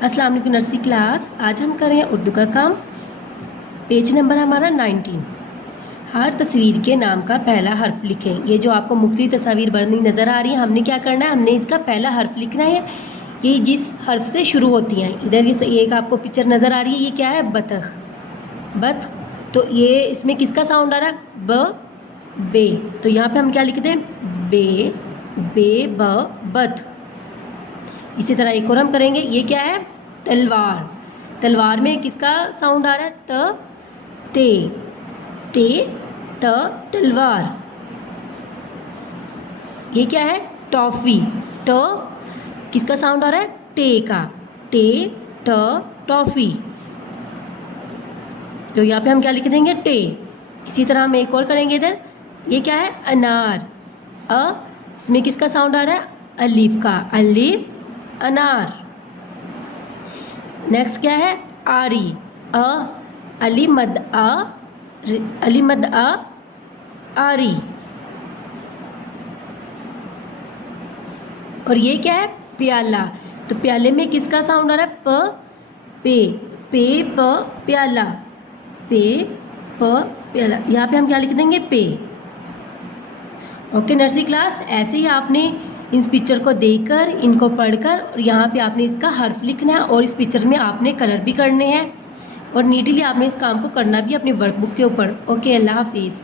अस्सलाम वालेकुम nursery class. आज हम करें उर्दू का काम। पेज नंबर हमारा 19। हर तस्वीर के नाम का पहला हर्फ लिखें। ये जो आपको मुख्तलिफ तस्वीर बनी नज़र आ रही है, हमने क्या करना है, हमने इसका पहला हर्फ लिखना है। ये जिस हर्फ से शुरू होती हैं, इधर ये एक आपको पिक्चर नज़र आ रही है, ये क्या है, बतख। बत तो ये इसमें किसका साउंड आ रहा है, ब बे। तो यहाँ पे हम क्या लिखते हैं, बे बे ब बत। इसी तरह एक और हम करेंगे, ये क्या है, तलवार। तलवार में किसका साउंड आ रहा है, त ते त तलवार। ये क्या है, टॉफी। ट किसका साउंड आ रहा है, टे का, टे ट टॉफी। तो यहाँ पे हम क्या लिख देंगे, टे। इसी तरह हम एक और करेंगे इधर, ये क्या है, अनार। इसमें किसका साउंड आ रहा है, अलीफ का, अलीफ अनार। नेक्स्ट क्या है, आरी। अली मद अली मद आरी। और ये क्या है, प्याला। तो प्याले में किसका साउंड आ रहा है, पे प प्याला, पे प प्याला। यहाँ पे हम क्या लिख देंगे, पे। ओके नर्सरी क्लास, ऐसे ही आपने इस पिक्चर को देखकर, इनको पढ़कर, और यहाँ पे आपने इसका हर्फ लिखना है और इस पिक्चर में आपने कलर भी करने हैं और नीटली आपने इस काम को करना भी अपनी वर्कबुक के ऊपर। ओके, अल्लाह हाफिज़।